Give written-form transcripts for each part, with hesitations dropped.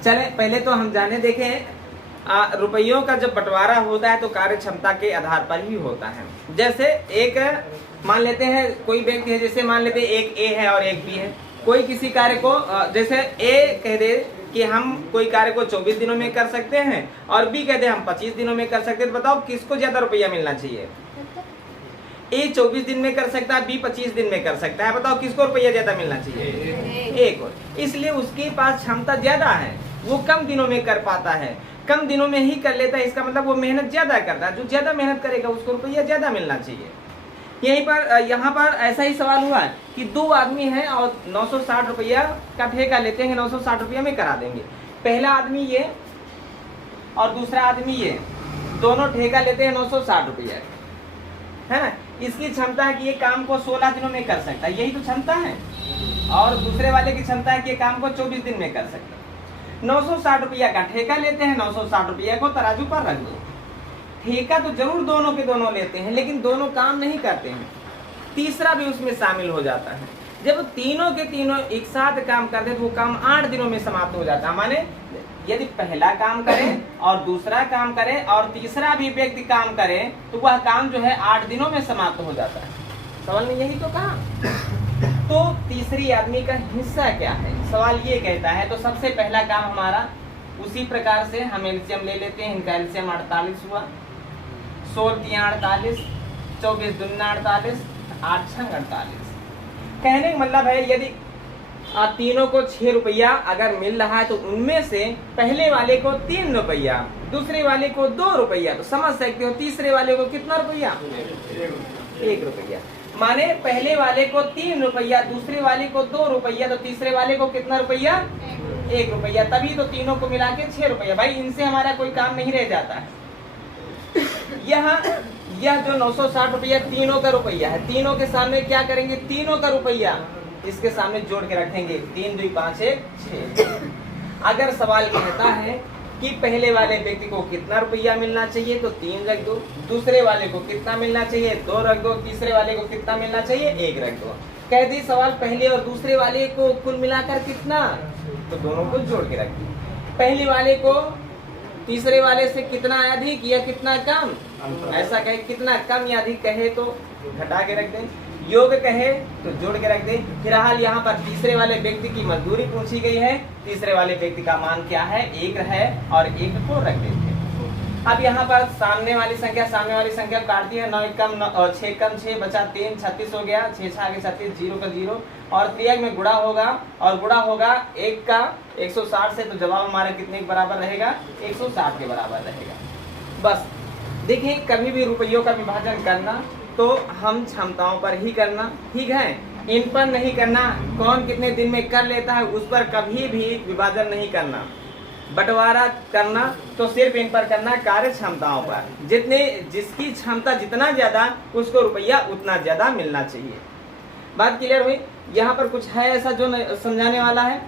चले पहले तो हम जाने देखें रुपयों का जब बंटवारा होता है तो कार्य क्षमता के आधार पर ही होता है। जैसे एक मान लेते हैं कोई व्यक्ति है, जैसे मान लेते हैं एक ए है और एक बी है। कोई किसी कार्य को जैसे ए कह दे कि हम कोई कार्य को 24 दिनों में कर सकते हैं और बी कह दे हम 25 दिनों में कर सकते हैं, तो बताओ किसको ज्यादा रुपया मिलना चाहिए? ए 24 दिन में कर सकता है, बी 25 दिन में कर सकता है, बताओ किसको रुपया ज्यादा मिलना चाहिए? ए को। इसलिए उसके पास क्षमता ज्यादा है, वो कम दिनों में कर पाता है, कम दिनों में ही कर लेता है। इसका मतलब वो मेहनत ज्यादा करता है, जो ज्यादा मेहनत करेगा उसको रुपया ज्यादा मिलना चाहिए। यहीं पर यहाँ पर ऐसा ही सवाल हुआ कि दो आदमी हैं और 960 रुपया का ठेका लेते हैं, 960 रुपया में करा देंगे। पहला आदमी ये और दूसरा आदमी ये, दोनों ठेका लेते हैं 960 रुपया, है ना। इसकी क्षमता है कि ये काम को 16 दिनों में कर सकता है, यही तो क्षमता है। और दूसरे वाले की क्षमता है कि ये काम को 24 दिन में कर सकता है। 960 रुपया का ठेका लेते हैं, 960 रुपया को तराजू पर रख दो। ठेका तो जरूर दोनों के दोनों लेते हैं, लेकिन दोनों काम नहीं करते हैं, तीसरा भी उसमें शामिल हो जाता है। जब तीनों के तीनों एक साथ काम करते हैं तो वो काम 8 दिनों में समाप्त हो जाता है। माने यदि पहला काम करे और दूसरा काम करे और तीसरा भी व्यक्ति काम करे तो वह काम जो है 8 दिनों में समाप्त हो जाता है। सवाल ने यही तो कहा। तो तीसरी आदमी का हिस्सा क्या है, सवाल ये कहता है। तो सबसे पहला काम हमारा उसी प्रकार से हम एलसीएम ले लेते हैं। इनका एलसीएम 48 हुआ, 16 3 48, 24 2 48, 8 6 48। कहने का मतलब है यदि तीनों को 6 रुपया अगर मिल रहा है तो उनमें से पहले वाले को 3 रुपया, दूसरे वाले को 2 रुपया, तो समझ सकते हो तीसरे वाले को कितना रुपया? 1 रुपया। माने पहले वाले को 3 रुपया, दूसरे वाले को 2 रुपया, तो तीसरे वाले को कितना रुपया? 1 रुपया। तभी तो तीनों को मिला के 6 रुपया। भाई इनसे हमारा कोई काम नहीं रह जाता है। यह जो 960 रुपया तीनों का रुपया है, तीनों के सामने क्या करेंगे? तीनों का रुपया इसके सामने जोड़ के रखेंगे। 3 2 5 1 6। अगर सवाल कहता है कि पहले वाले व्यक्ति को कितना रुपया मिलना चाहिए तो 3 रख दो, दूसरे वाले को कितना मिलना चाहिए 2 रख दो, तीसरे वाले को कितना मिलना चाहिए 1 रख दो। कह दी सवाल पहले और दूसरे वाले को कुल मिलाकर कितना, तो दोनों को जोड़ के रख दी। पहले वाले को तीसरे वाले से कितना अधिक या कितना कम, ऐसा कहे कितना कम या अधिक कहे तो घटा के रख दें, योग कहे तो जोड़ के रख दें। फिलहाल यहाँ पर तीसरे वाले व्यक्ति की मजदूरी पूछी गई है, तीसरे वाले व्यक्ति का मान क्या है 1 है और 1 को रख देते हैं। अब यहाँ पर सामने वाली संख्या काट दी है। 9 कम 6 कम 6 बचा 3, 36 हो गया। 6 6 आगे 36, 0 का 0 और त्रियक में गुणा होगा और गुणा होगा 1 का 160 से, तो जवाब हमारा कितने के बराबर रहेगा? 160 के बराबर रहेगा। बस देखिए कभी भी रुपयों का विभाजन करना तो हम क्षमताओं पर ही करना, ठीक है, इन पर नहीं करना। कौन कितने दिन में कर लेता है उस पर कभी भी विभाजन नहीं करना। बंटवारा करना तो सिर्फ इन पर करना, कार्य क्षमताओं पर। जिसकी क्षमता जितना ज्यादा उसको रुपया उतना ज्यादा मिलना चाहिए। बात क्लियर हुई? यहाँ पर कुछ है ऐसा जो समझाने वाला है?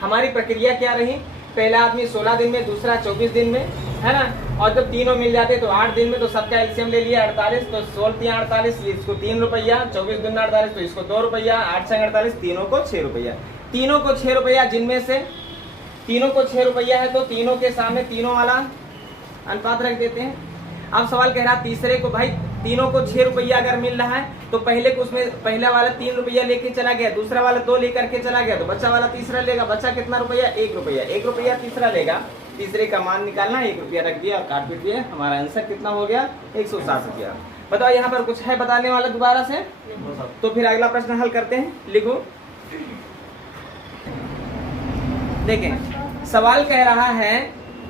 हमारी प्रक्रिया क्या रही? पहला आदमी 16 दिन में, दूसरा 24 दिन में, है ना। और जब तीनों मिल जाते तो 8 दिन में, तो सबका एलसीएम ले लिया 48, तो 16 3 48, इसको 3 रुपया, 24 2 48, तो इसको 2 रुपया, 8 6 48, तीनों को 6 रुपया। तीनों को 6 रुपया, जिनमें से तीनों को 6 रुपया है तो तीनों के सामने तीनों वाला अनुपात रख देते हैं। अब सवाल कह रहा तीसरे को, भाई तीनों को 6 रुपया अगर मिल रहा है तो पहले को उसमें पहला वाला 3 रुपया लेके चला गया, दूसरा वाला 2 लेकर के चला गया, तो बच्चा वाला तीसरा लेगा। बच्चा कितना रुपया? 1 रुपया। 1 रुपया तीसरा लेगा, तीसरे का मान निकालना, 1 रुपया रख दिया और काट पीट दिया। हमारा आंसर कितना हो गया? 160 रुपया। बताओ यहाँ पर कुछ है बताने वाला दोबारा से? तो फिर अगला प्रश्न हल करते हैं। लिखो। देखें सवाल कह रहा है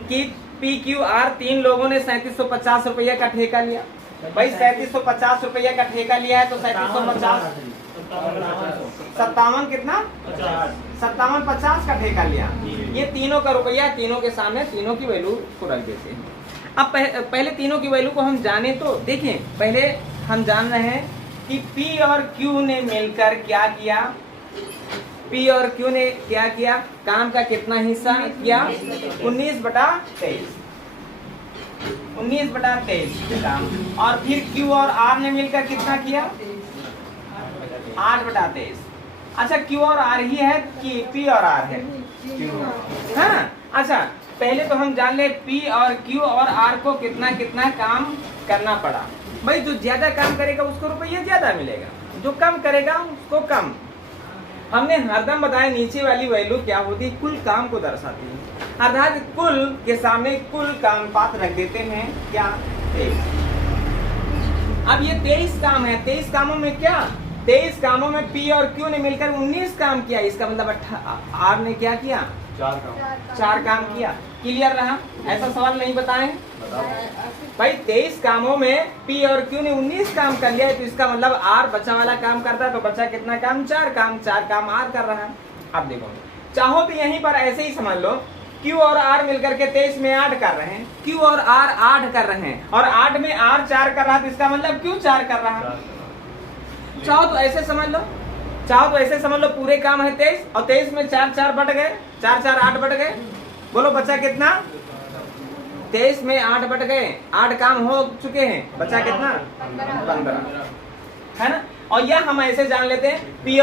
कि PQR 3 लोगों ने 3750 रुपया का ठेका लिया। भाई 3750 रुपया का ठेका लिया है तो 3750 57 कितना 5750 का ठेका लिया। ये तीनों का रुपया, तीनों के सामने तीनों की वैल्यू को रख देते हैं। अब पहले तीनों की वैल्यू को हम जाने तो देखिए, पहले हम जान रहे हैं कि P और Q ने मिलकर क्या किया। P और Q ने क्या किया? काम का कितना हिस्सा किया? 19/23 काम। और फिर Q और R ने मिलकर कितना किया? 8/23। अच्छा Q और R ही है कि P और R है? है ना। अच्छा पहले तो हम जान ले P और Q और R को कितना कितना काम करना पड़ा। भाई जो ज्यादा काम करेगा उसको रुपया ज्यादा मिलेगा, जो कम करेगा उसको कम। हमने हरदम बताया नीचे वाली वैल्यू क्या होती है, कुल काम को दर्शाती है, अर्थात कुल के सामने कुल का अनुपात रख देते हैं क्या 23। अब ये 23 काम है, 23 कामों में क्या, 23 कामों में P और Q ने मिलकर 19 काम किया, इसका मतलब R ने क्या किया, 4 काम किया। क्लियर रहा, ऐसा सवाल नहीं बताएं भाई। 23 कामों में P और Q ने 19 काम कर लिया है, तो इसका मतलब R बचा वाला काम करता है, तो बचा कितना काम, 4 काम, 4 काम R कर रहा है। अब देखो चाहो तो यहीं पर ऐसे ही समझ लो, Q और R मिलकर के 23 में 8 कर रहे हैं, Q और R 8 कर रहे हैं, और 8 में R 4 कर रहा है, तो इसका मतलब Q 4 कर रहा है। चाहो तो ऐसे समझ लो, चाहो तो ऐसे समझ लो, पूरे काम है 23 और 23 में 4 4 बट गए, 4 4 8 बट गए, बोलो बचा कितना, 23 में 8 बट गए, 8 काम हो चुके हैं, बचा कितना 15 है ना। और यह हम ऐसे जान लेते हैं P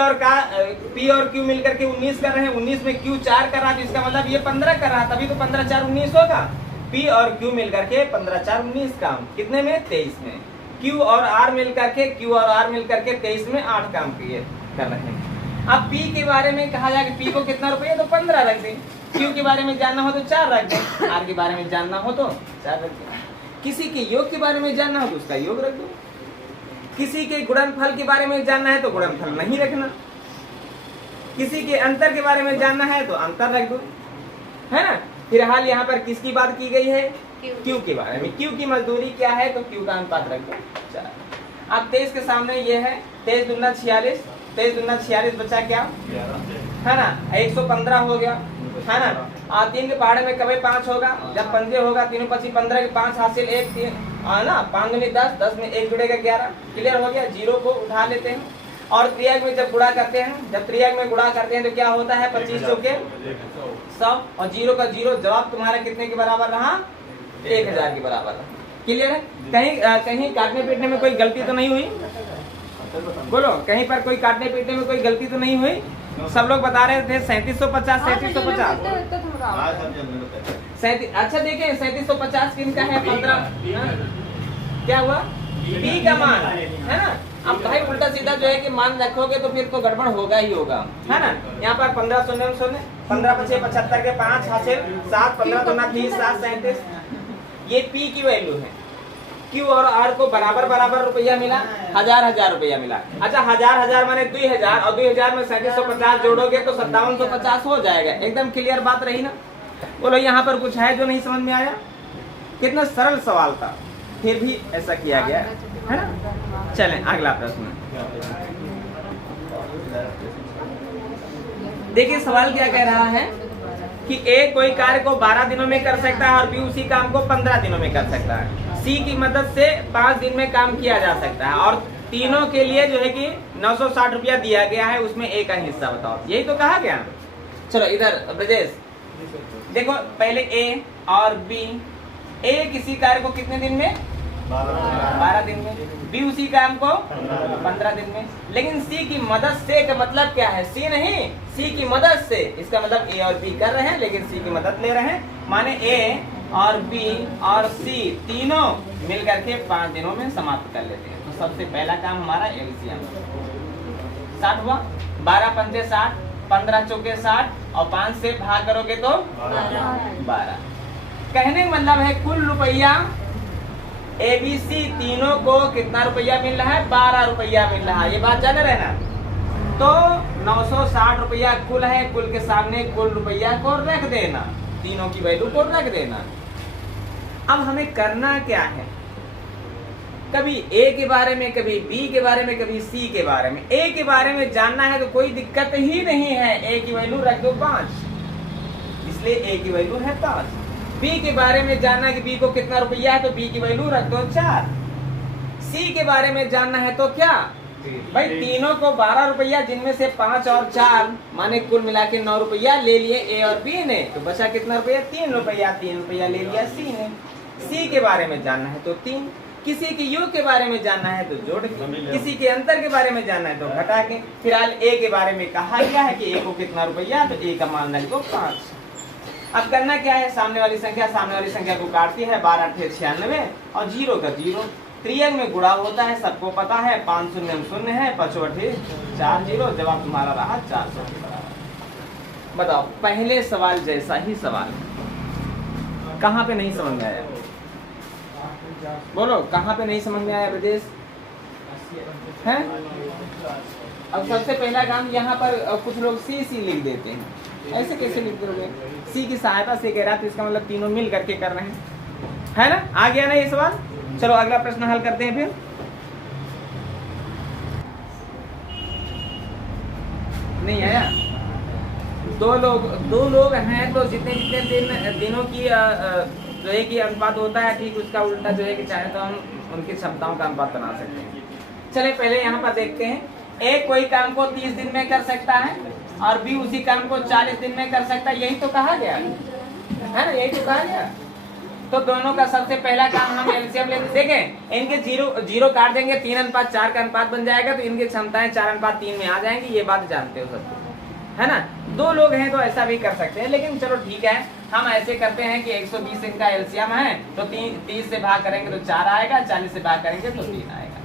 और Q मिलकर के 19 कर रहे हैं, 19 में Q 4 कर रहा है, तो इसका मतलब ये 15 कर रहा है, तभी तो 15 4 19 होगा। P और Q मिलकर के 15 4 19 काम, कितने में 23 में। Q और R मिलकर के 23 में 8 काम किए कर रहे हैं। अब P के बारे में कहा जाए कि P को कितना रुपया, तो 15 रख दें। Q के बारे में जानना हो तो 4 रख दें, R के बारे में जानना हो तो 4 रख दें। किसी के योग के बारे में जानना हो तो उसका योग रख दो, किसी के गुणनफल के बारे में जानना है तो गुणनफल नहीं रखना, किसी के अंतर के बारे में जानना है तो अंतर रख दो, है ना। फिलहाल यहाँ पर किसकी बात की गई है, Q के बारे में। Q की मजदूरी क्या है, तो Q का अनुपात रख दो 4। अब 23 के सामने ये है 23 दूना 46, 23 दूना 46 बचा क्या, है ना 115 हो गया, है ना। 3 के पहाड़े में कभी 5 होगा, जब पंजे होगा 3 25 15 के 5 हासिल 1 3 है ना, 5 में 10, 10 में 1 जुड़ेगा 11। क्लियर हो गया, जीरो को उठा लेते हैं और त्रियाग में जब गुणा करते हैं, जब त्रियाग में गुणा करते हैं तो क्या होता है 25 चौके 100 और जीरो का जीरो, जवाब तुम्हारा कितने के बराबर रहा, 1000 के बराबर रहा। क्लियर है, कहीं काटने पीटने में कोई गलती तो नहीं हुई, बोलो कहीं पर कोई काटने पीटने में कोई गलती तो नहीं हुई। सब लोग बता रहे थे 3750 3750। अच्छा देखें 3750 किनका है, 15 क्या हुआ, P का मान है ना। अब भाई उल्टा सीधा जो है कि मान रखोगे तो फिर तो गड़बड़ होगा ही होगा, है ना। यहाँ पर 15 शून्य शून्य, 15 पचे 75 के 5 हासिल 7, 15 दूना 30, 7 37, ये P की वैल्यू है। Q और R को बराबर बराबर रुपया मिला, 1000 रुपया मिला। अच्छा 1000 माने 2000 और 2000 में 3750 जोड़ोगे तो 5750 हो जाएगा। एकदम क्लियर बात रही ना। बोलो यहाँ पर कुछ है जो नहीं समझ में आया, कितना सरल सवाल था, फिर भी ऐसा किया गया है ना। चलें अगला प्रश्न देखिए, सवाल क्या कह रहा है कि A कोई कार्य को 12 दिनों में कर सकता है और B उसी काम को 15 दिनों में कर सकता है। C की मदद से 5 दिन में काम किया जा सकता है और तीनों के लिए जो है कि 960 रुपया दिया गया है, उसमें A का हिस्सा बताओ, यही तो कहा गया। चलो इधर ब्रजेश देखो, पहले A और B, A किसी कार्य को कितने दिन में, 12 दिन में, B उसी काम को 15 दिन में। लेकिन C की मदद से का मतलब क्या है, C नहीं, C की मदद से, इसका मतलब A और B कर रहे हैं लेकिन C की मदद ले रहे हैं, माने A और B और C तीनों मिलकर के 5 दिनों में समाप्त कर लेते हैं। तो सबसे पहला काम हमारा एलसीएम 60 हुआ, 12 पंजे 60, 15 चौके 60 और 5 से भाग करोगे तो 12। कहने का मतलब है कुल रुपया ABC तीनों को कितना रुपया मिल रहा है, 12 रुपया मिल रहा है, ये बात जाने रहना। तो 960 रुपया कुल है, कुल के सामने कुल रुपया को रख देना, तीनों की वैल्यू को रख देना। अब हमें करना क्या है, कभी A के बारे में, कभी B के बारे में, कभी C के बारे में। A के बारे में जानना है तो कोई दिक्कत ही नहीं है, A की वैल्यू रख दो 5, इसलिए A की वैल्यू है 5। B के बारे में जानना है कि B को कितना रुपया है तो B की वैल्यू रख दो 4। C के बारे में जानना है तो क्या भाई, तीनों को 12 रुपया, जिनमें से 5 और 4 माने कुल मिला के 9 रुपया ले लिए A और B ने, तो बचा कितना रुपया, 3 रुपया, 3 रुपया ले लिया C ने। C के बारे में जानना है तो 3, किसी के योग के बारे में जानना है तो जोड़ के, किसी के अंतर के बारे में जानना है तो घटा के। फिलहाल ए के बारे में कहा गया है कि ए को कितना रुपया, तो ए का मान रख दो 5। अब करना क्या है, सामने वाली संख्या को काटती है, 12 8 96 और 0 का 0। त्रियक में गुणा होता है, सबको पता है, 5 शून्य शून्य है, 5 8 4 0। जवाब तुम्हारा रहा 400 के बराबर। बताओ, पहले सवाल जैसा ही सवाल, कहाँ पे नहीं समझ में आया? बोलो, कहाँ पे नहीं समझ में आया ब्रजेश? है? अब सबसे पहला काम यहाँ पर कुछ लोग सी लिख देते हैं। ऐसे कैसे लिख दोगे? सी की सहायता से कह रहा, तो इसका मतलब तीनों मिल करके कर रहे हैं, है ना? आ गया ना ये सवाल? चलो अगला प्रश्न हल करते हैं। फिर नहीं आया? दो लोग हैं, तो जितने दिनों की जो है कि अनुपात होता है, ठीक उसका उल्टा जो है कि चाहे तो हम उनकी क्षमताओं का अनुपात बना सकते हैं। चलिए पहले यहाँ पर देखते हैं, ए कोई काम को 30 दिन में कर सकता है और बी उसी काम को 40 दिन में कर सकता है, यही तो कहा गया है ना? यही तो कहा गया। तो दोनों का सबसे पहला काम हम एलसीएम लेते, देखें इनके जीरो काट देंगे, 3:4 का अनुपात बन जाएगा, तो इनकी क्षमताएं 4:3 में आ जाएंगी, ये बात जानते हो सब, है ना? दो लोग हैं तो ऐसा भी कर सकते हैं, लेकिन चलो ठीक है, हम ऐसे करते हैं कि 120 इनका एलसीएम है, तो 30 से भाग करेंगे तो 4 आएगा, 40 से भाग करेंगे तो 3 आएगा।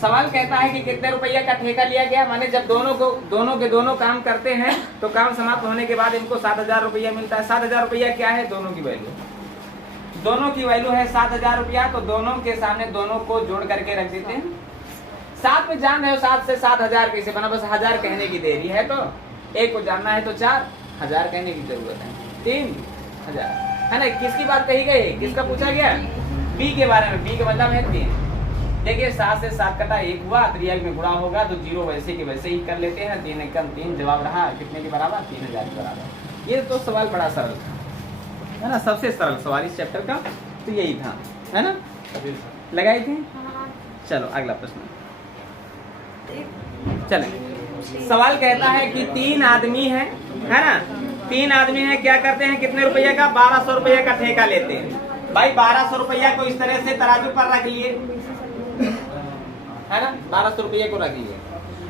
सवाल कहता है कि कितने रुपया का ठेका लिया गया, माने जब दोनों काम करते हैं तो काम समाप्त होने के बाद इनको 7,000 रुपया मिलता है। 7,000 रुपया क्या है? दोनों की वैल्यू है 7,000 रुपया। तो दोनों के सामने दोनों को जोड़ करके रख देते हैं। साथ में जान रहे हो 7 से 7,000 कैसे बना, बस 1000 कहने की देरी है, तो एक को जानना है तो 4,000 कहने की जरूरत है, 3,000, है ना? किसकी बात कही गई? किसका पूछा गया? बी के बारे में। बी का मतलब है 3। देखिए 7 से 7 कटा 1 हुआ, त्रियक में गुणा होगा तो 0 वैसे के वैसे ही कर लेते हैं। 3 एकम 3, जवाब रहा कितने के बराबर? 3,000 के बराबर। ये तो सवाल बड़ा सरल था, है ना? सबसे सरल सवाल इस चैप्टर का तो यही था, है ना? लगाई थी? चलो अगला प्रश्न चले। सवाल कहता है कि 3 आदमी है ना? 3 आदमी है, क्या करते हैं? कितने रुपये का? 1200 रुपये का ठेका लेते हैं। भाई 1200 रुपया को इस तरह से तराजू पर रख लिए, है ना? 1200 रुपये को रख लिए।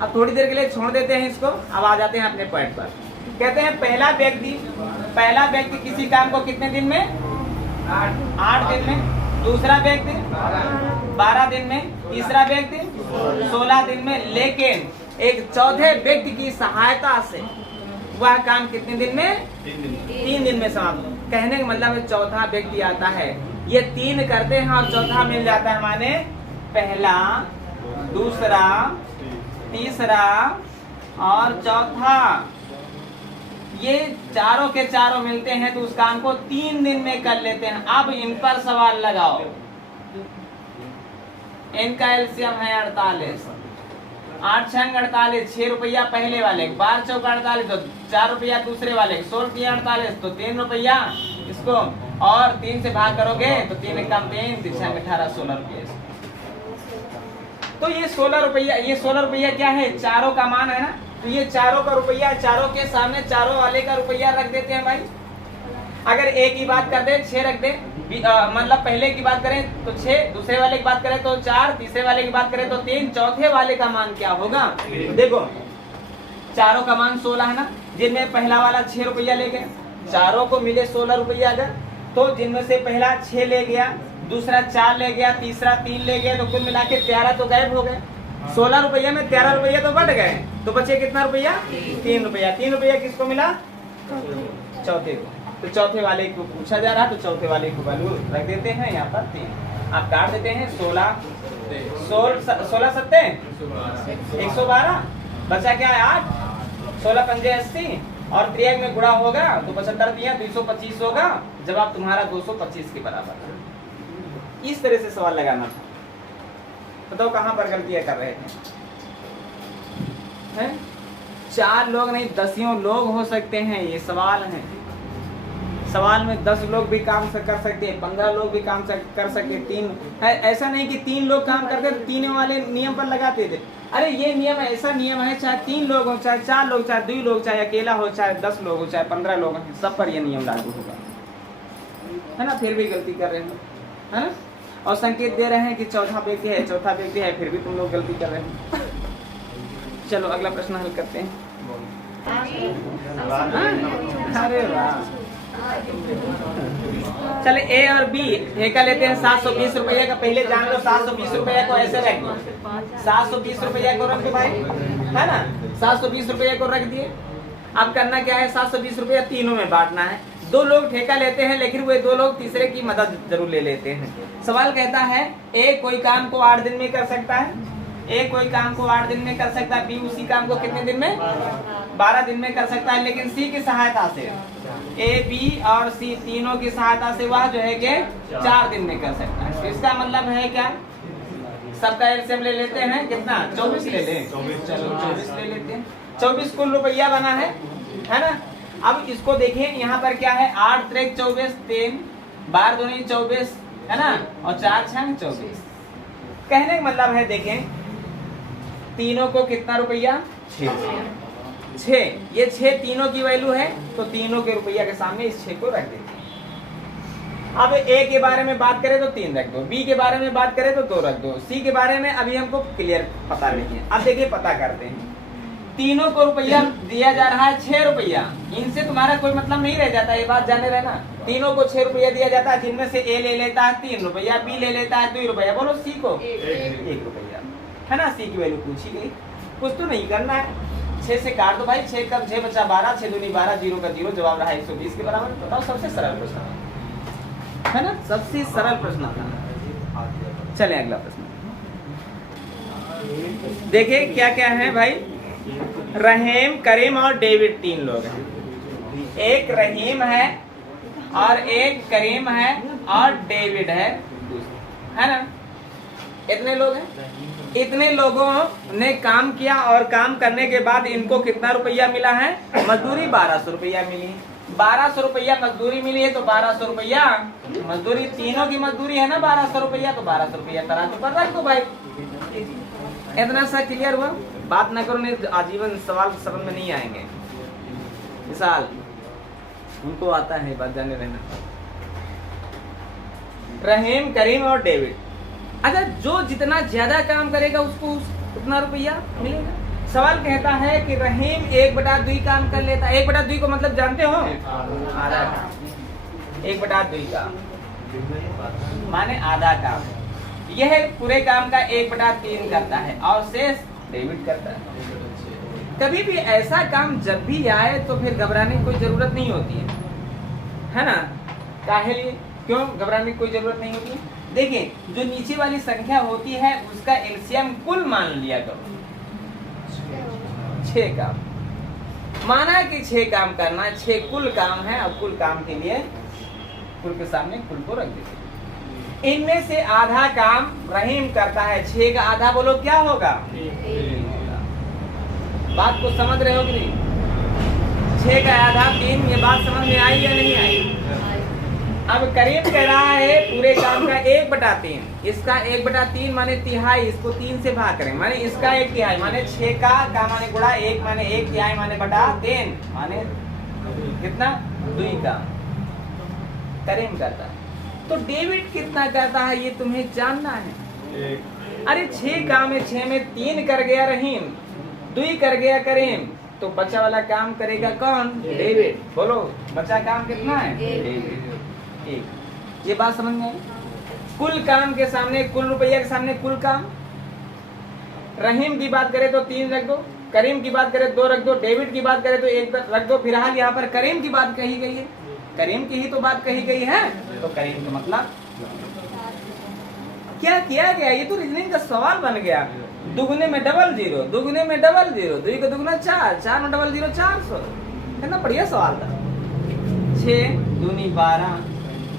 अब थोड़ी देर के लिए छोड़ देते हैं इसको, अब आ जाते हैं अपने पॉइंट पर। कहते हैं पहला व्यक्ति किसी काम को कितने दिन में? 8 दिन में। दूसरा व्यक्ति 12 दिन में। तीसरा व्यक्ति 16 दिन में। लेकिन एक चौथे व्यक्ति की सहायता से वह काम कितने दिन में? 3 दिन में समाप्त। कहने का मतलब है चौथा व्यक्ति आता है, ये 3 करते हैं और चौथा मिल जाता है, माने पहला, दूसरा, तीसरा और चौथा, ये चारों के चारों मिलते हैं तो उस काम को 3 दिन में कर लेते हैं। अब इन पर सवाल लगाओ। इनका एलसीएम है 48, 8 6 48, 6 रुपया पहले वाले, 12 चौका 48 तो 4 रुपया दूसरे वाले, 16 48 तो 3 रुपया इसको, और 3 से भाग करोगे तो 3 एकम 3, 3 6 18, 16 रुपया। तो ये 16 रुपया क्या है? चारों का मान है ना? तो ये चारों का रुपया, चारों के सामने चारों वाले का रुपया रख देते हैं भाई। अगर ए की बात कर दे 6 रख दे, मतलब पहले की बात करें तो 6, दूसरे वाले की बात करें तो 4, तीसरे वाले की बात करें तो 3, चौथे वाले का मान क्या होगा? देखो चारों का मान 16 है ना, जिनमें पहला वाला 6 रुपया ले गया, चारों को मिले 16 रुपया। अगर तो जिनमें से पहला 6 ले गया, दूसरा 4 ले गया, तीसरा 3 ले गया, तो कुल मिला के 13 तो गायब हो गए। 16 रुपये में 13 रुपये तो बढ़ गए, तो बचे कितना रुपया? 3 रुपया। 3 रुपया किसको मिला? चौथे को। तो चौथे वाले को पूछा जा रहा, तो चौथे वाले को वैल्यू रख देते हैं यहाँ पर 3। आप काट देते हैं 16 7 112, बचा क्या है 8, 16 पंजे 80 और त्रियक में गुणा होगा तो 75 दिया 225 होगा। जवाब तुम्हारा 225 के बराबर। इस तरह से सवाल लगाना था। बताओ कहाँ पर गलतियां कर रहे थे? हैं? 4 लोग नहीं 10 लोग हो सकते हैं। ये सवाल है, सवाल में 10 लोग भी काम कर सकते हैं, 15 लोग भी काम कर सकते हैं। 3 है, ऐसा नहीं कि 3 लोग काम करते तो 3 वाले नियम पर लगाते थे। अरे ये नियम ऐसा नियम है, चाहे 3 लोग हो, चाहे 4 लोग, चाहे 2 लोग, चाहे अकेला हो, चाहे 10 लोग हो, चाहे 15 लोग हैं, सब पर यह नियम लागू होगा, है ना? फिर भी गलती कर रहे हैं, है ना? और संकेत दे रहे हैं कि चौथा व्यक्ति है, फिर भी तुम लोग गलती कर रहे हो। चलो अगला प्रश्न हल करते हैं। अरे वाह, चले ए और बी ठेका लेते हैं 720 रुपया का। पहले जान लो 720 रुपया को ऐसे रख दो, 720 रुपया को रख दो भाई, है ना, 720 रुपया को रख दिए। अब करना क्या है, 720 रुपया तीनों में बांटना है। दो लोग ठेका लेते हैं लेकिन वे दो लोग तीसरे की मदद जरूर ले लेते हैं। सवाल कहता है ए कोई काम को 8 दिन में कर सकता है, ए कोई काम को 8 दिन में कर सकता है, बी उसी काम को कितने दिन में, 12 दिन में कर सकता है, लेकिन सी की सहायता से, ए बी और सी तीनों की सहायता से वह जो है कि 4 दिन में कर सकता है। इसका मतलब है क्या, सबका एलसीएम ले लेते हैं, कितना 24 ले लें, चलो 24 ले लेते हैं। 24 कुल रुपया बना है ना। अब इसको देखिए यहाँ पर क्या है, 8 त्रिक 24, 3 12 दूनी 24, है ना, और 4 6 24। कहने का मतलब है देखें तीनों को कितना रुपया, 6। ये 6 तीनों की वैल्यू है, तो तीनों के रुपया के सामने इस 6 को रख देते हैं। अब ए के बारे में बात करें तो 3 रख दो, बी के बारे में बात करें तो 2 रख दो, सी के बारे में अभी हमको क्लियर पता नहीं है। अब देखिए पता करते हैं, तीनों को रुपया दिया जा रहा है 6 रुपया, इनसे तुम्हारा कोई मतलब नहीं रह जाता, ये बात जाने रहना। तीनों को 6 रुपया दिया जाता है, जिनमें से ए ले लेता है 3 रुपया, बी ले लेता है 2 रुपया, बोलो सी को 1 रुपया, है ना। सी की वैल्यू पूछी गई, कुछ तो नहीं करना है, 6 से काट दो भाई, 6 कब 6 बचा 12, 6 दूनी 12, 0 का 0, जवाब रहा 120 के बराबर। बताओ, सबसे सरल प्रश्न है ना, सबसे सरल प्रश्न था। चले अगला प्रश्न देखिए क्या क्या है भाई। रहीम, करीम और डेविड 3 लोग हैं। एक रहीम है और एक करीम है और डेविड है ना। इतने लोग हैं, इतने लोगों ने काम किया और काम करने के बाद इनको कितना रुपया मिला है, मजदूरी 1200 रुपया मिली। 1200 रुपया मजदूरी मिली है, तो 1200 रुपया मजदूरी, तीनों की मजदूरी है ना 1200 रुपया, तो 1200 रुपया तराजू पर रख दो भाई। इतना सा क्लियर हुआ, बात न करो नहीं आजीवन सवाल समझ में नहीं आएंगे। मिसाल उनको आता है, बात जाने रहना। रहीम, करीम और डेविड, अच्छा जो जितना ज्यादा काम करेगा उसको उतना रुपया मिलेगा। सवाल कहता है कि रहीम 1/2 काम कर लेता है। 1/2 को मतलब जानते हो, आधा काम। 1/2 का माने आधा काम, यह पूरे काम का 1/3 करता है और शेष डेविड करता है। कभी भी ऐसा काम जब भी आए तो फिर घबराने की कोई जरूरत नहीं होती है ना। काहे लिए, क्यों घबराने की कोई जरूरत नहीं होती। देखिए जो नीचे वाली संख्या होती है उसका एलसीएम कुल मान लिया करो। 6 काम माना कि 6 काम करना, 6 कुल काम है, और कुल काम के लिए कुल के सामने कुल को रख देते। इनमें से आधा काम रहीम करता है, 6 का आधा बोलो क्या होगा, 3 होगा। बात को समझ रहे हो कि नहीं, 6 का आधा 3, ये बात समझ में आई या नहीं आई। अब करीम कह रहा है पूरे काम का 1/3, इसका 1/3 माने तिहाई, इसको 3 से भाग करें माने इसका 1/3 माने 6 का माने गुणा 1 माने 1/3 माने बटा 3 माने कितना 2 का करीम करता है। तो डेविड कितना करता है ये तुम्हें जानना है। अरे 6 काम है, 6 में 3 कर गया रहीम, 2 कर गया करीम, तो बचा वाला काम करेगा कौन, डेविड। बोलो बचा काम कितना है, डेविड। एक ये बात समझ में आई। कुल काम के सामने, कुल रुपया के सामने कुल काम। रहीम की बात करें तो 3 रख दो, करीम की बात करें 2 रख दो, डेविड की बात करें तो 1 रख दो। फिलहाल यहाँ पर करीम की बात कही गई है, करीम की ही तो बात कही गई है, तो करीम का मतलब क्या किया गया, ये तो रीजनिंग का सवाल बन गया। दुगने में डबल 0, दुगने में डबल 0, 2 का दुगना 4, 4 में डबल 0 400। कितना बढ़िया सवाल था। 6 दूनी 12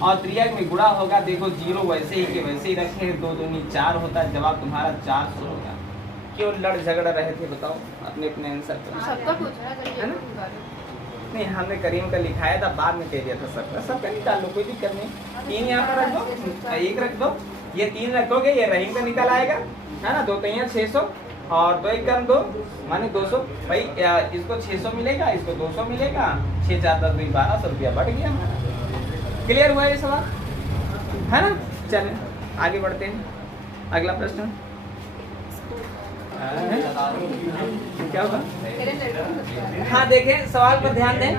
और त्रियक में गुणा होगा, देखो 0 वैसे ही के वैसे ही रखे, 2 दूनी 4 होता है, जवाब तुम्हारा 400 होगा। क्यों लड़ झगड़ रहे थे बताओ अपने अपने आंसर पर, सबका पूछना है ना। नहीं हमने करीम का लिखाया था, बाद में कह दिया था सबका, सबका निकाल लो कोई दिक्कत नहीं। 3 यहाँ पर रख दो, 1 रख दो, ये 3 रखोगे ये रहीम का निकल आएगा, है ना। 2 3 600 और 2 1 2 माने 200 भाई। इसको 600 मिलेगा, इसको 200 मिलेगा, 6 4 10 1200 रुपया बढ़ गया हमारा। क्लियर हुआ ये सवाल, है ना। चले आगे बढ़ते हैं, अगला प्रश्न क्या होगा? तेरे लड़कों को बता रहा है। हाँ देखें, सवाल पर ध्यान दें।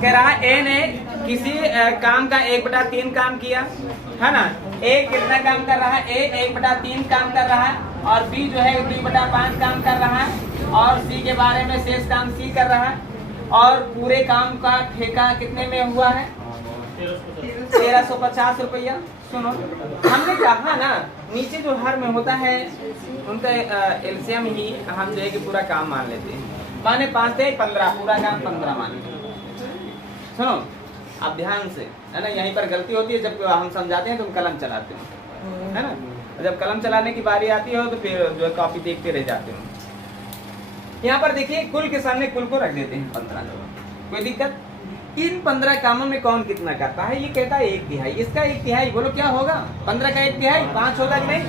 कह रहा है ए ने किसी काम का 1/3 काम किया, है ना। ए कितना काम कर रहा है? ए 1/3 काम कर रहा है और बी जो है 2/5 काम कर रहा है और सी के बारे में शेष काम सी कर रहा है और पूरे काम का ठेका कितने में हुआ है? 1350 रुपया। सुनो, हमने कहा ना नीचे जो हर में होता है उनका एलसीएम ही हम जो है कि पूरा काम मान लेते हैं। माने 5 से 15, पूरा काम 15 मान लेते हैं। सुनो अब ध्यान से, है ना, यहीं पर गलती होती है जब हम समझाते हैं तो हम कलम चलाते हैं, है ना। जब कलम चलाने की बारी आती है तो फिर जो है कॉपी देखते रह जाते हैं। यहाँ पर देखिए कुल के सामने कुल को रख देते हैं 15, कोई दिक्कत? इन 15 कामों में कौन कितना करता है? ये कहता है 1/3, इसका 1/3, बोलो क्या होगा? 15 का 1/3 5 होगा कि नहीं?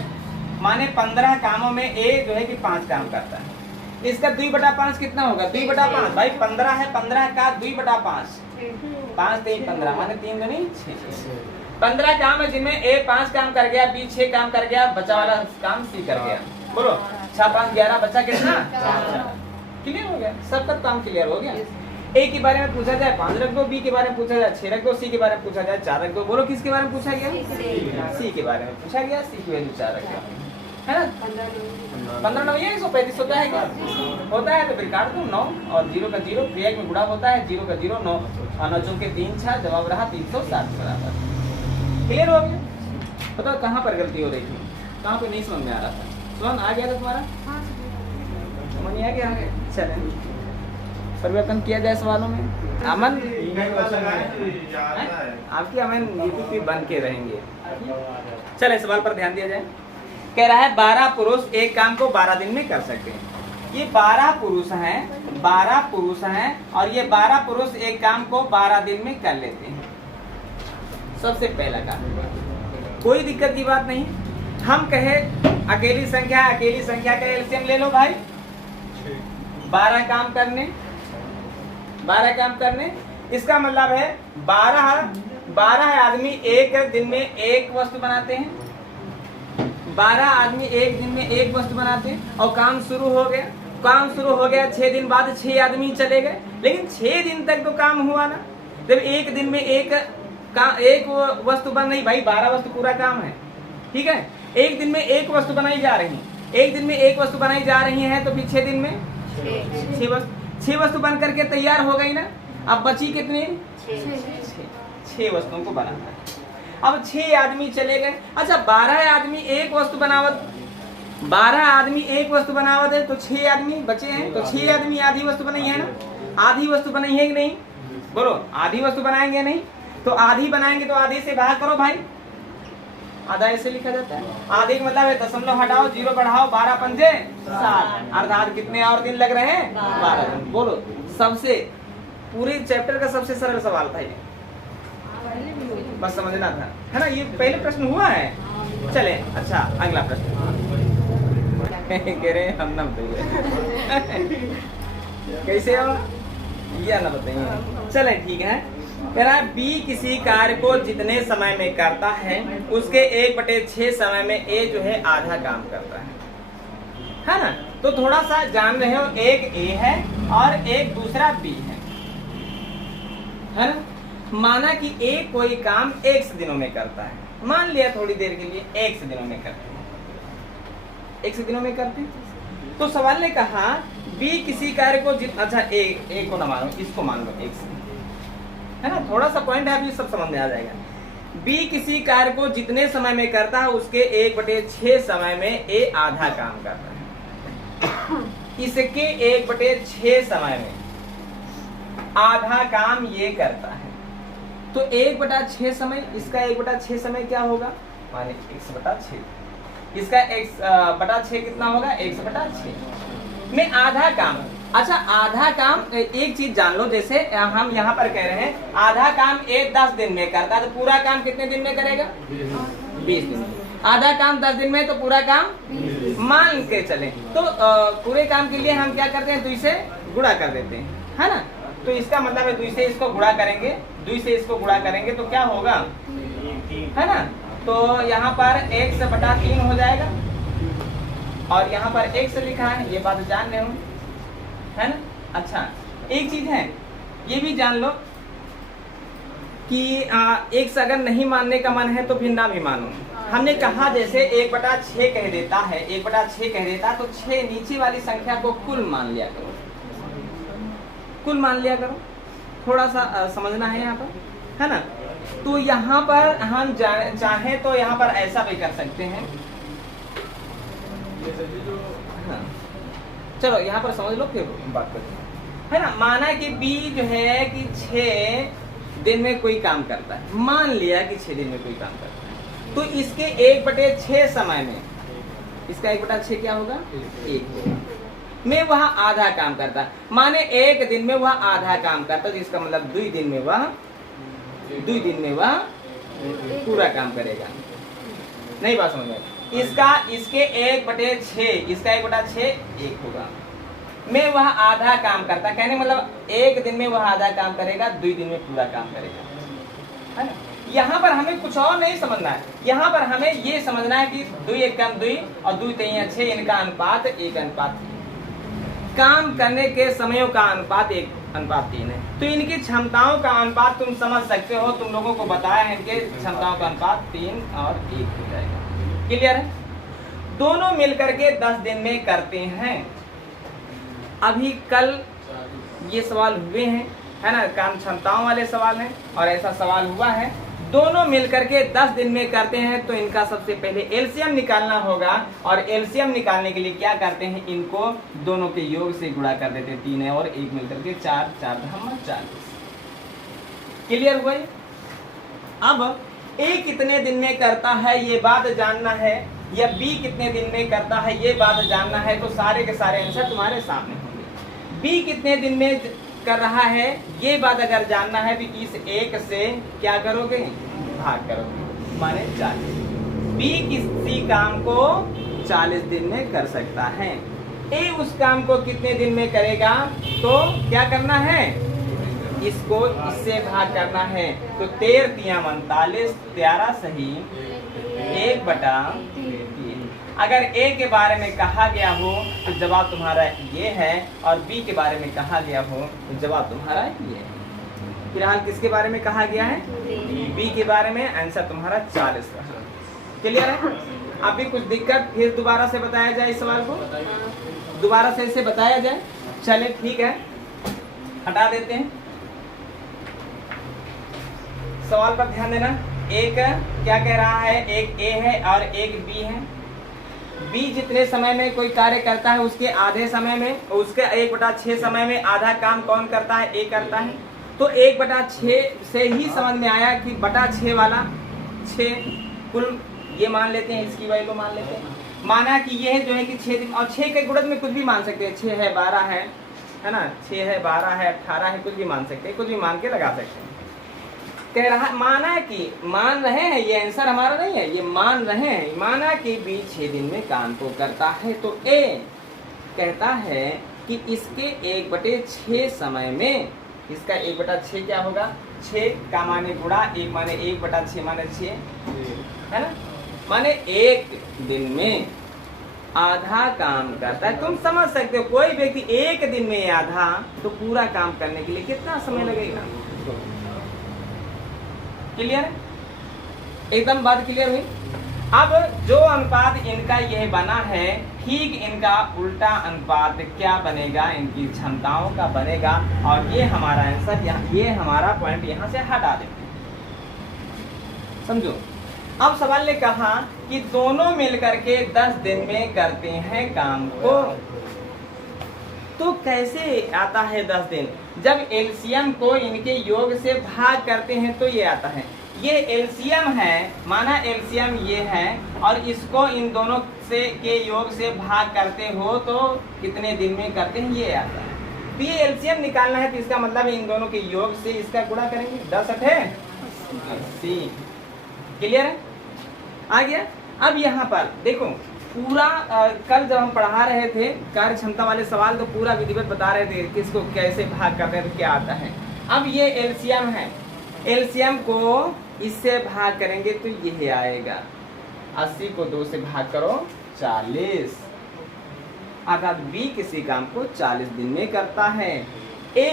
माने 15 कामों में ए जो है कि 5 काम करता है। इसका 2/5 कितना होगा? 2/5 भाई 15 है, 15 का 2/5, 5 3 15 माने 3 दूनी 6। 15 काम है जिनमें ए 5 काम कर गया, बी 6 काम कर गया, बचा वाला काम सी कर गया। बोलो 6 5 11, बचा कितना? 4। क्लियर हो गया, सबका काम क्लियर हो गया। ए के बारे में पूछा जाए 5 रख दो, बी के बारे में पूछा जाए 6 रख दो, सी के बारे में पूछा जाए 4 रख दो। बोलो किसके बारे में पूछा गया? सी के बारे में पूछा गया, सी की वैल्यू 4 रख दो, है ना। 15 9 ये 135 होता है क्या? होता है तो फिर काट दो 9 और 0 का 0 क्रिया में गुणा होता है, 0 का 0 9 और 9 चौके 3 6, जवाब रहा 360 बराबर। क्लियर हो गया? बताओ कहाँ पर गलती हो रही थी, कहाँ पे नहीं समझ में आ रहा था? समझ आ गया था तुम्हारा? समझ नहीं आ गया? चले परिवर्तन किया जाए सवालों में। अमन आपकी अमन यूट्यूब पे बन के रहेंगे। चले सवाल पर ध्यान दिया जाए। कह रहा है 12 पुरुष एक काम को 12 दिन में कर सकते हैं। ये 12 पुरुष हैं, 12 पुरुष हैं और ये 12 पुरुष एक काम को 12 दिन में कर लेते हैं। सबसे पहला काम, कोई दिक्कत की बात नहीं। हम कहे अकेली संख्या का एलसीएम ले लो भाई। 12 काम करने इसका मतलब है 12 आदमी एक दिन में एक वस्तु बनाते हैं। 12 आदमी एक दिन में एक वस्तु बनाते हैं और काम शुरू हो गया 6 दिन बाद 6 आदमी चले गए, लेकिन 6 दिन तक तो काम हुआ ना। जब एक दिन में एक वस्तु बन रही, भाई 12 वस्तु पूरा काम है, ठीक है। एक दिन में एक वस्तु बनाई जा रही है, तो फिर 6 दिन में 6 वस्तु बन करके तैयार हो गई ना। अब बची कितनी? 6 वस्तुओं को बनाना है। अब 6 आदमी चले गए। अच्छा 12 आदमी एक वस्तु बनावत, 12 आदमी एक वस्तु बनावत है तो 6 आदमी बचे हैं, तो 6 आदमी आधी वस्तु बनाई है ना। आधी वस्तु बनाई है कि नहीं? बोलो आधी वस्तु बनाएंगे नहीं? तो आधी बनाएंगे तो आधी से भाग करो भाई, आधा ऐसे लिखा जाता है। आधे का मतलब है दशमलव हटाओ, 0 बढ़ाओ, 12 पंजे 7, अर्थात कितने और दिन लग रहे हैं? 12 दिन। बोलो सबसे पूरे चैप्टर का सबसे सरल सवाल था ये, बस समझना था, है ना। ये पहले प्रश्न हुआ है। चले अच्छा अगला प्रश्न कह रहे हम ना बताइए कैसे हो, ये ना बताइए। चले ठीक है। कह रहा है बी किसी कार्य को जितने समय में करता है उसके 1/6 समय में ए जो है आधा काम करता है ना। तो थोड़ा सा जान रहे हो, एक ए है और एक दूसरा बी है ना। माना कि ए कोई काम x दिनों में करता है, मान लिया थोड़ी देर के लिए x दिनों में करते हैं, x दिनों में करते हैं। तो सवाल ने कहा बी किसी कार्य को अच्छा ए को ना मानो, इसको मान लो x, है ना। थोड़ा सा पॉइंट है, अभी सब समझ में आ जाएगा। बी किसी कार्य को जितने समय में करता है उसके 1/6 समय में ए आधा काम करता है। इसके 1/6 समय में आधा काम ये करता है, तो 1/6 समय, इसका 1/6 समय क्या होगा? माने x/6, इसका x/6 कितना होगा? x/6 में आधा काम। अच्छा आधा काम, एक चीज जान लो, जैसे हम यहाँ पर कह रहे हैं आधा काम 10 दिन में करता है, तो पूरा काम कितने दिन में करेगा? 20 दिन में। आधा काम 10 दिन में, तो पूरा काम मान के चले। तो पूरे काम के लिए हम क्या करते हैं? 2 से गुणा कर देते हैं, है ना। तो इसका मतलब है 2 से इसको गुणा करेंगे, 2 से इसको गुणा करेंगे तो क्या होगा, है ना। तो यहाँ पर x बटा 3 हो जाएगा और यहाँ पर x लिखा है, ये बात जान रहे हो है ना। अच्छा एक चीज है ये भी जान लो कि x अगर नहीं मानने का मन है तो फिर ना भी मानो। हमने कहा जैसे 1/6 कह देता है, 1/6 कह देता तो 6 नीचे वाली संख्या को कुल मान लिया करो, कुल मान लिया करो। थोड़ा सा समझना है यहाँ पर, है ना। तो यहाँ पर हम चाहें तो यहाँ पर ऐसा भी कर सकते हैं। हाँ। चलो यहाँ पर समझ लो फिर बात करते हैं, है ना। माना कि b जो है कि 6 दिन में कोई काम करता है, मान लिया कि 6 दिन में कोई काम करता है, तो इसके 1/6 समय में इसका 1/6 क्या होगा, 1 होगा में वह आधा काम करता है। माने 1 दिन में वह आधा काम करता है, तो इसका मतलब 2 दिन में वह पूरा काम करेगा। नहीं बात समझ में। इसके 1/6 इसका 1/6 1 होगा में वह आधा काम करता है, कहने मतलब 1 दिन में वह आधा काम करेगा, 2 दिन में पूरा काम करेगा, है ना। यहाँ पर हमें कुछ और नहीं समझना है, यहाँ पर हमें ये समझना है कि 2 1 कम 2 और 2 3 6 इनका अनुपात 1:3, काम करने के समयों का अनुपात 1:3 है। तो इनकी क्षमताओं का अनुपात तुम समझ सकते हो, तुम लोगों को बताया है इनके क्षमताओं का अनुपात 3 और 1 हो जाएगा। क्लियर है। दोनों मिलकर के 10 दिन में करते हैं। अभी कल ये सवाल हुए हैं, है ना, काम क्षमताओं वाले सवाल हैं और ऐसा सवाल हुआ है। दोनों मिलकर के 10 दिन में करते हैं, तो इनका सबसे पहले एलसीएम निकालना होगा और एलसीएम निकालने के लिए क्या करते हैं, इनको दोनों के योग से गुणा कर देते हैं। 3 है और 1 मिलकर के 4, 4 धाम 40। क्लियर हुआ। अब ए कितने दिन में करता है ये बात जानना है, या बी कितने दिन में करता है ये बात जानना है, तो सारे के सारे आंसर तुम्हारे सामने होंगे। बी कितने दिन में कर रहा है ये बात अगर जानना है तो इस 1 से क्या करोगे, भाग करोगे, माने 40। बी किसी काम को 40 दिन में कर सकता है, ए उस काम को कितने दिन में करेगा, तो क्या करना है, इसको इससे भाग करना है। तो 13 तिया 39, 13 सही 1/3। अगर ए के बारे में कहा गया हो तो जवाब तुम्हारा ये है, और बी के बारे में कहा गया हो तो जवाब तुम्हारा ये है। फिलहाल किसके बारे में कहा गया है, बी के बारे में, आंसर तुम्हारा 40 रहा। क्लियर है। अभी कुछ दिक्कत फिर दोबारा से बताया जाए, इस सवाल को दोबारा से इसे बताया जाए। चले ठीक है, हटा देते हैं। सवाल पर ध्यान देना। एक क्या कह रहा है, एक ए है और एक बी है। बी जितने समय में कोई कार्य करता है उसके आधे समय में, उसके 1/6 समय में आधा काम कौन करता है, ए करता है। तो 1/6 से ही समझ में आया कि बटा 6 वाला 6 कुल ये मान लेते हैं, इसकी वैल्यू मान लेते हैं। माना कि ये जो है कि 6 दिन, और 6 के गुणज में कुछ भी मान सकते हैं, 6 है 12 है ना, 6 है 12 है 18 है, कुछ भी मान सकते हैं, कुछ भी मान के लगा सकते हैं। कह रहा माना कि मान रहे हैं, ये आंसर हमारा नहीं है, ये मान रहे हैं। माना कि बी 6 दिन में काम को करता है, तो ए कहता है कि इसके 1/6 समय में, इसका 1/6 क्या होगा, 6 का माने गुणा 1 माने 1/6 माने 6, है ना, माने 1 दिन में आधा काम करता है। तुम समझ सकते हो कोई व्यक्ति 1 दिन में आधा, तो पूरा काम करने के लिए कितना समय लगेगा। क्लियर है, एकदम बात क्लियर हुई। अब जो अनुपात इनका यह बना है, ठीक इनका उल्टा अनुपात क्या बनेगा, इनकी क्षमताओं का बनेगा। और ये हमारा आंसर, ये हमारा पॉइंट यहाँ से हटा देते हैं। समझो। अब सवाल ने कहा कि दोनों मिलकर के 10 दिन में करते हैं काम को, तो कैसे आता है 10 दिन, जब एलसीएम को इनके योग से भाग करते हैं तो ये आता है। ये एलसीएम है, माना एलसीएम ये है, और इसको इन दोनों से के योग से भाग करते हो तो कितने दिन में करते हैं, ये आता है। तो ये एलसीएम निकालना है, तो इसका मतलब इन दोनों के योग से इसका गुणा करेंगे। 10 है 80। क्लियर है, आ गया। अब यहाँ पर देखो पूरा कल जब हम पढ़ा रहे थे कार्य क्षमता वाले सवाल, तो पूरा विधिवत बता रहे थे किसको कैसे भाग करते हैं तो क्या आता है। अब ये एलसीएम है, एलसीएम को इससे भाग करेंगे तो यह आएगा 80 को 2 से भाग करो 40। अर्थात बी किसी काम को 40 दिन में करता है। ए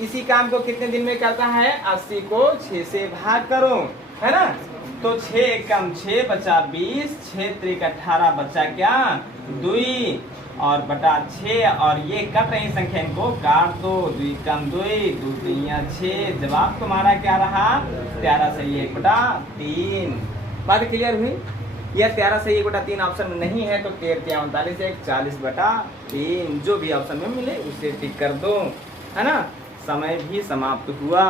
इसी काम को कितने दिन में करता है? 80 को 6 से भाग करो, है ना। तो 6 कम 6 बचा 20, 6 त्रिक 18 बचा क्या? 2 और बटा 6, और ये कट रही संख्या इनको काट दो। 2 कम 2, 2 3 6। जवाब तुम्हारा क्या रहा? 13 सही 1 बटा 3। बात क्लियर हुई? यह 13 सही 1 बटा 3 ऑप्शन में नहीं है तो 13 39 1 40 बटा 3 जो भी ऑप्शन में मिले उसे टिक कर दो, है ना। समय भी समाप्त हुआ।